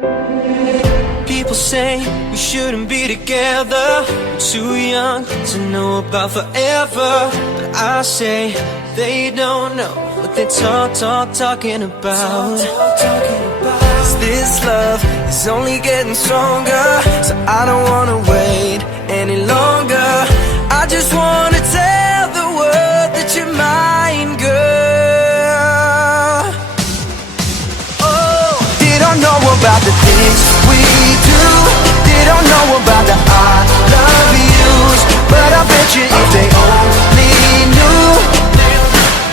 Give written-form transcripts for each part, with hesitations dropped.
People say we shouldn't be together. We're too young to know about forever. But I say they don't know what they're talking about. 'Cause this love is only getting stronger, so I don't wanna wait any longer. I just wanna tell the world that you're mine, girl. Oh, they don't know about the things we do. They don't know about the I love yous. But I bet you if they only knew,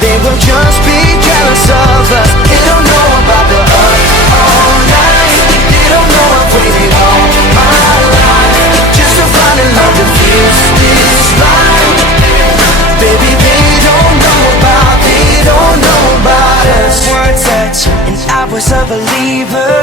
they will just be jealous of us. They don't know about the up all night. They don't know I've waited all my life just to find a love that feels this right. Baby, they don't know about us. One touch and I was a believer.